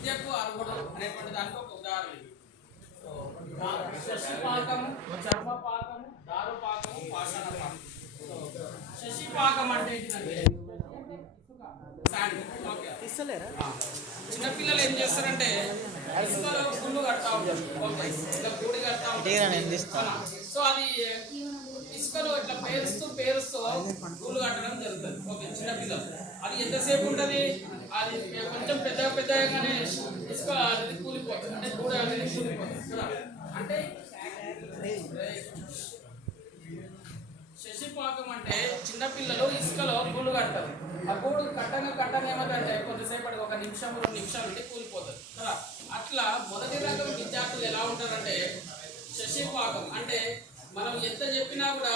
విద్యకు అర్హుడు అనేటువంటి దానికి ఒక ఉదాహరణ శశిపాకము చర్మపాకము దారుపాకము పాషాణ పాకం సో, శశిపాకం అంటే. ఆ. చిన్నపిల్లలు ఏం చేస్తారంటే ఇసుకలో గుళ్ళు కడతా ఉంటారు. గూడి కడతా ఉంటారు? సో అది ఇసుకలో ఇట్లా పేరుస్తూ పేరుస్తూ గూళ్ళు కట్టడం జరుగుతుంది. ఓకే చిన్నపిల్లలు అది ఎంతసేపు ఉంటుంది? అది కొంచెం పెద్ద పెద్దగానే ఇసుక అనేది కూలిపోతుంది. అంటే అనేది కూలిపోతుంది. కదా? అంటే శశిపాకం అంటే చిన్నపిల్లలు ఇసుకలో గూడు కడతారు. ఆ గూడు కట్టంగా కట్టంగా ఏమంటే కొంతసేపటికి ఒక నిమిషం రెండు నిమిషాలు ఉంటే కూలిపోతుంది. కదా? అట్లా మొదటి రకం విద్యార్థులు ఎలా ఉంటారంటే శశిపాకం అంటే మనం ఎంత చెప్పినా కూడా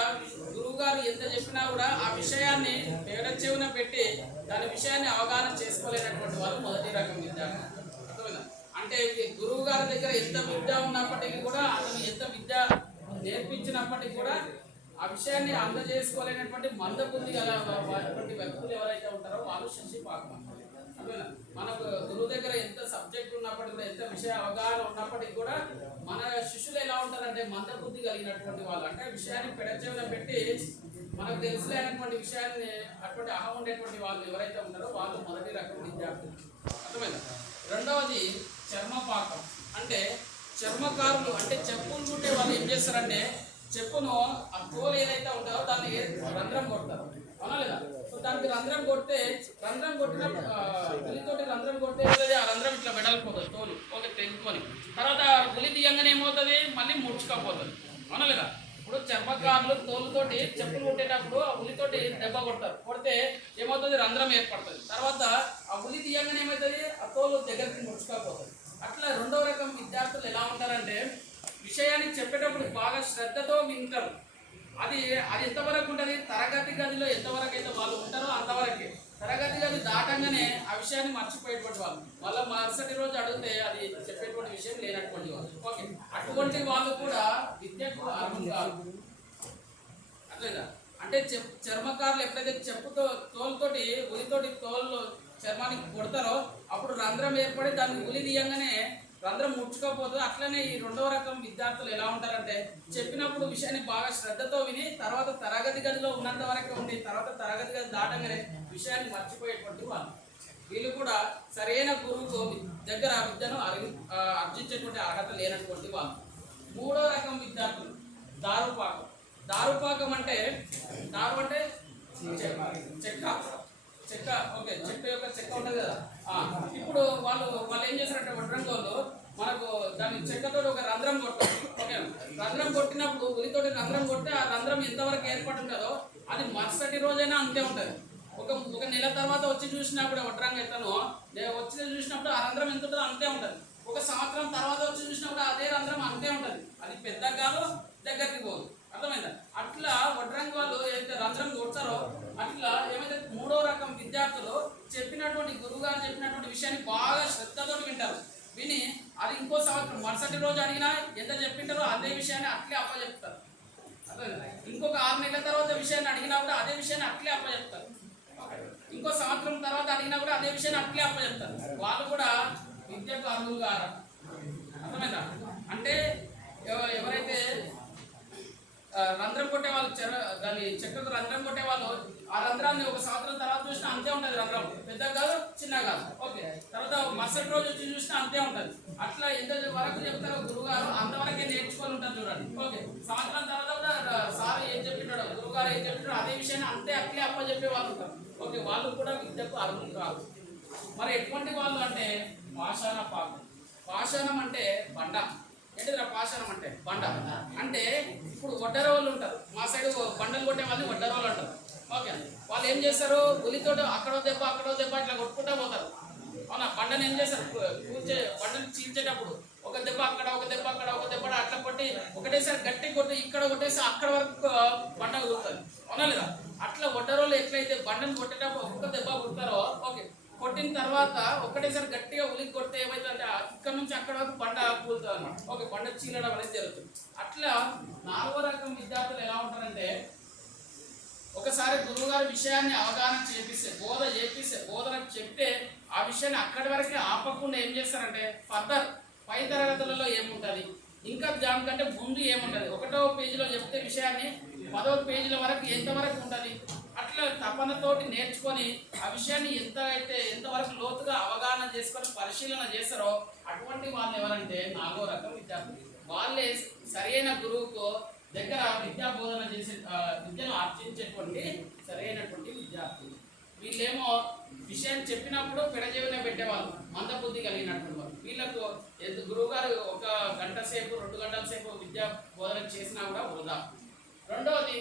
గురువు గారు ఎంత చెప్పినా కూడా ఆ విషయాన్ని పేడ చెవున పెట్టి దాని విషయాన్ని అవగాహన చేసుకోలేనటువంటి వాళ్ళు మొదటి రకం విద్యార్థులు అంటే గురువు గారి దగ్గర ఎంత విద్య ఉన్నప్పటికీ కూడా అతను ఎంత విద్య నేర్పించినప్పటికీ కూడా ఆ విషయాన్ని అందజేసుకోలేనటువంటి మందబుద్ధి గల వ్యక్తులు ఎవరైతే ఉంటారో వాళ్ళు శశిపాకం అంటారు. మనకు గురువు దగ్గర ఎంత సబ్జెక్ట్ ఉన్నప్పటికీ కూడా ఎంత విషయ అవగాహన ఉన్నప్పటికీ కూడా మన శిష్యులు ఎలా ఉంటారంటే మందబుద్ధి కలిగినటువంటి వాళ్ళు. అంటే విషయాన్ని పెడచేవన పెట్టి మనకు తెలుసులేనటువంటి విషయాన్ని అటువంటి అహం ఉండేటువంటి వాళ్ళు ఎవరైతే ఉంటారో వాళ్ళు మొదటి రకం విద్యార్థులు. అర్థమైందా? రెండవది చర్మపాకం. అంటే చర్మకారులు అంటే చెప్పులు చుట్టే వాళ్ళు ఏం చేస్తారంటే చెప్పును ఆ తోలు ఏదైతే ఉంటారో దాన్ని రంధ్రం కొడతారు. సో దానికి రంధ్రం కొడితే రంధ్రం కొట్టిన ఉలితోటి రంధ్రం కొడితే ఆ రంధ్రం ఇట్లా వెడలిపోతుంది తోలు ఓకే తెంచుకొని తర్వాత ఉలి తీయంగానే ఏమవుతుంది? మళ్ళీ ముడుచుకపోతుంది. అవునా లేదా ఇప్పుడు చర్మకారులు తోలుతోటి చెప్పులు కొట్టేటప్పుడు ఆ ఉలితోటి దెబ్బ కొడతారు. కొడితే ఏమవుతుంది? రంధ్రం ఏర్పడుతుంది. తర్వాత ఆ ఉలి తీయంగానే ఏమవుతుంది? ఆ తోలు దగ్గరికి ముడుచుకపోతుంది. అట్లా రెండో రకం విద్యార్థులు ఎలా ఉంటారంటే విషయాన్ని చెప్పేటప్పుడు బాగా శ్రద్ధతో వింటారు. అది అది ఎంతవరకు ఉంటుంది? తరగతి గదిలో ఎంతవరకు అయితే వాళ్ళు ఉంటారో అంతవరకే. తరగతి గది దాటంగానే ఆ విషయాన్ని మర్చిపోయేటువంటి వాళ్ళు. మళ్ళీ మరుసటి రోజు అడిగితే అది చెప్పేటువంటి విషయం లేనటువంటి వాళ్ళు. ఓకే. అటువంటి వాళ్ళు కూడా విద్యకు అర్హులు కాదు అర్థమైందా? అంటే చెప్ చర్మకారులు ఎప్పుడైతే చెప్పుతో తోలుతోటి ఉలితోటి తోలు చర్మానికి కొడతారో అప్పుడు రంధ్రం ఏర్పడి దాన్ని ఉలి తీయంగానే రంధ్రం ముట్టుకోపోతుంది అట్లనే ఈ రెండవ రకం విద్యార్థులు ఎలా ఉంటారంటే చెప్పినప్పుడు విషయాన్ని బాగా శ్రద్ధతో విని తర్వాత తరగతి గదిలో ఉన్నంత వరకు ఉండి తర్వాత తరగతి గది దాటంగానే విషయాన్ని మర్చిపోయేటువంటి వాళ్ళు. వీళ్ళు కూడా సరైన గురువుకు దగ్గర విద్యను అరి అర్జించేటువంటి అర్హత లేనటువంటి వాళ్ళు. మూడో రకం విద్యార్థులు దారుపాకం. దారుపాకం అంటే దారు అంటే చెక్క. చెక్క ఓకే చెక్క యొక్క చెక్క ఉంటుంది కదా. ఇప్పుడు వాళ్ళు వాళ్ళు ఏం చేస్తారంటే వడ్రంగి వాళ్ళు మనకు దాని చెక్కతో ఒక రంధ్రం కొట్టారు ఓకే రంధ్రం కొట్టినప్పుడు ఉలితోటి రంధ్రం కొట్టి ఆ రంధ్రం ఎంతవరకు ఏర్పడి అది మరుసటి రోజైనా అంతే ఉంటుంది. ఒక ఒక నెల తర్వాత వచ్చి చూసినప్పుడు వడ్రంగి ఎత్తను వచ్చి చూసినప్పుడు ఆ రంధ్రం ఎంత ఉంటుందో అంతే ఉంటుంది. ఒక సంవత్సరం తర్వాత వచ్చి చూసినప్పుడు అదే రంధ్రం అంతే ఉంటుంది. అది పెద్ద కాదు దగ్గరికి పోదు. అర్థమైందా అట్లా వడ్రంగి వాళ్ళు ఏదైతే రంధ్రం కొడతారో అట్లా ఏమైతే మూడో రకం చెప్పినటువంటి చెప్పినటువంటి గురువుగారు చెప్పినటువంటి విషయాన్ని బాగా శ్రద్ధతో వింటారు. విని అది ఇంకో సంవత్సరం మరుసటి రోజు అడిగినా ఎంత చెప్పింటారో అదే విషయాన్ని అట్లే అప్పచెప్తారు చెప్తారు. ఇంకొక ఆరు నెలల తర్వాత విషయాన్ని అడిగినా కూడా అదే విషయాన్ని అట్లే అప్పచెప్తారు ఇంకో సంవత్సరం తర్వాత అడిగినా కూడా అదే విషయాన్ని అట్లే అప్పచెప్తారు వాళ్ళు కూడా విద్యకు అర్హులు కారా అర్థమైందా? అంటే ఎవరైతే రంధ్రం కొట్టే వాళ్ళు దాన్ని దాని రంధ్రం కొట్టే వాళ్ళు ఆ రంధ్రాన్ని ఒక సంవత్సరం తర్వాత చూసినా అంతే ఉంటుంది రంధ్రం. పెద్ద కాదు చిన్న కాదు. ఓకే. తర్వాత మరుసటి రోజు వచ్చి చూసినా అంతే ఉంటుంది. అట్లా ఎంత వరకు చెప్తారో గురుగారు అంతవరకే నేర్చుకొని ఉంటారు చూడండి. ఓకే. సంవత్సరం తర్వాత కూడా సార్ ఏం చెప్పింటాడో గురుగారు ఏం చెప్పింటాడో అదే విషయాన్ని అంతే అట్లే అప్ప చెప్పే వాళ్ళు ఉంటారు. ఓకే. వాళ్ళు కూడా విద్యకు అర్హులు కాదు. మరి ఎటువంటి వాళ్ళు అంటే పాషాణ పాపం. పాషాణం అంటే బండ. ఏంటిదిరా పాషాణం అంటే? బండ. అంటే ఇప్పుడు వడ్డరోళ్ళు ఉంటారు. మా సైడ్ బండలు కొట్టే వాళ్ళని వడ్డరోళ్ళు అంటారు. ఓకే. వాళ్ళు ఏం చేస్తారు? ఉలితో అక్కడో దెబ్బ అక్కడో దెబ్బ ఇట్లా కొట్టుకుంటా పోతారు. అవునా? బండను ఏం చేస్తారు? కూ- కూర్చే బండను చీల్చేటప్పుడు ఒక దెబ్బ అక్కడ ఒక దెబ్బ అక్కడ ఒక దెబ్బ అట్లా కొట్టి ఒకటేసారి గట్టి కొట్టి ఇక్కడ కొట్టేసి అక్కడ వరకు బండ కుదురుతుంది అవునా లేదా? అట్లా వడ్డరోళ్ళు ఎట్లయితే బండను కొట్టేటప్పుడు ఒక్క దెబ్బ కుడతారో ఓకే. కొట్టిన తర్వాత ఒకటేసారి గట్టిగా ఉలికి కొడితే ఏమైతుందంటే ఇక్కడ నుంచి అక్కడ వరకు బండ కూలుతుంది అనమాట ఓకే బండ చీలడం అనేది జరుగుతుంది. అట్లా నాలుగో రకం విద్యార్థులు ఎలా ఉంటారంటే ఒకసారి గురువుగారి విషయాన్ని అవగాహన చేపిస్తే బోధ చేపిస్తే బోధన చెప్తే ఆ విషయాన్ని అక్కడి వరకే ఆపకుండా ఏం చేస్తారంటే ఫర్దర్ పై తరగతులలో ఏముంటుంది? ఇంకా దానికంటే ముందు ఏముంటుంది? ఒకటో పేజీలో చెప్తే విషయాన్ని పదో పేజీల వరకు ఎంతవరకు ఉంటుంది? తపనతోటి నేర్చుకొని ఆ విషయాన్ని ఎంత అయితే ఎంతవరకు లోతుగా అవగాహన చేసుకొని పరిశీలన చేస్తారో అటువంటి వాళ్ళు ఎవరంటే నాలుగో రకం విద్యార్థులు. వాళ్ళే సరైన గురువుకు దగ్గర విద్యా బోధన చేసే విద్యను ఆర్జించేటువంటి సరైనటువంటి విద్యార్థులు. వీళ్ళేమో విషయం చెప్పినప్పుడు పెడజీవనే పెట్టేవాళ్ళు మందబుద్ధి కలిగినటువంటి వాళ్ళు. వీళ్ళకు ఎంత గురువుగారు ఒక గంట సేపు రెండు గంటల సేపు విద్యా బోధన చేసినా కూడా వృధా. రెండవది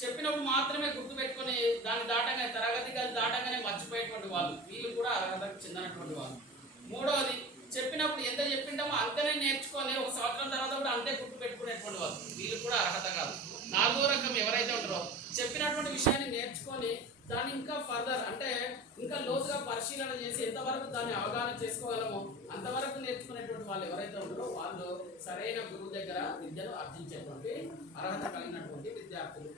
చెప్పినప్పుడు మాత్రమే గుర్తుపెట్టుకొని దాన్ని దాటంగా తరగతి గది దాటంగానే మర్చిపోయేటువంటి వాళ్ళు వీళ్ళు కూడా అర్హతకు చెందినటువంటి వాళ్ళు. మూడవది చెప్పినప్పుడు ఎంత చెప్పింటామో అంతనే నేర్చుకోవాలి. ఒక సంవత్సరం తర్వాత కూడా అంతే గుర్తు పెట్టుకునేటువంటి వాళ్ళు. వీళ్ళు కూడా అర్హత కాదు. నాలుగో రకం ఎవరైతే ఉంటారో చెప్పినటువంటి విషయాన్ని నేర్చుకొని దాన్ని ఇంకా ఫర్దర్ అంటే ఇంకా లోతుగా పరిశీలన చేసి ఎంతవరకు దాన్ని అవగాహన చేసుకోగలమో అంతవరకు నేర్చుకునేటువంటి వాళ్ళు ఎవరైతే ఉంటారో వాళ్ళు సరైన గురువు దగ్గర విద్యను అర్జించేటువంటి అర్హత కలిగినటువంటి విద్యార్థులు.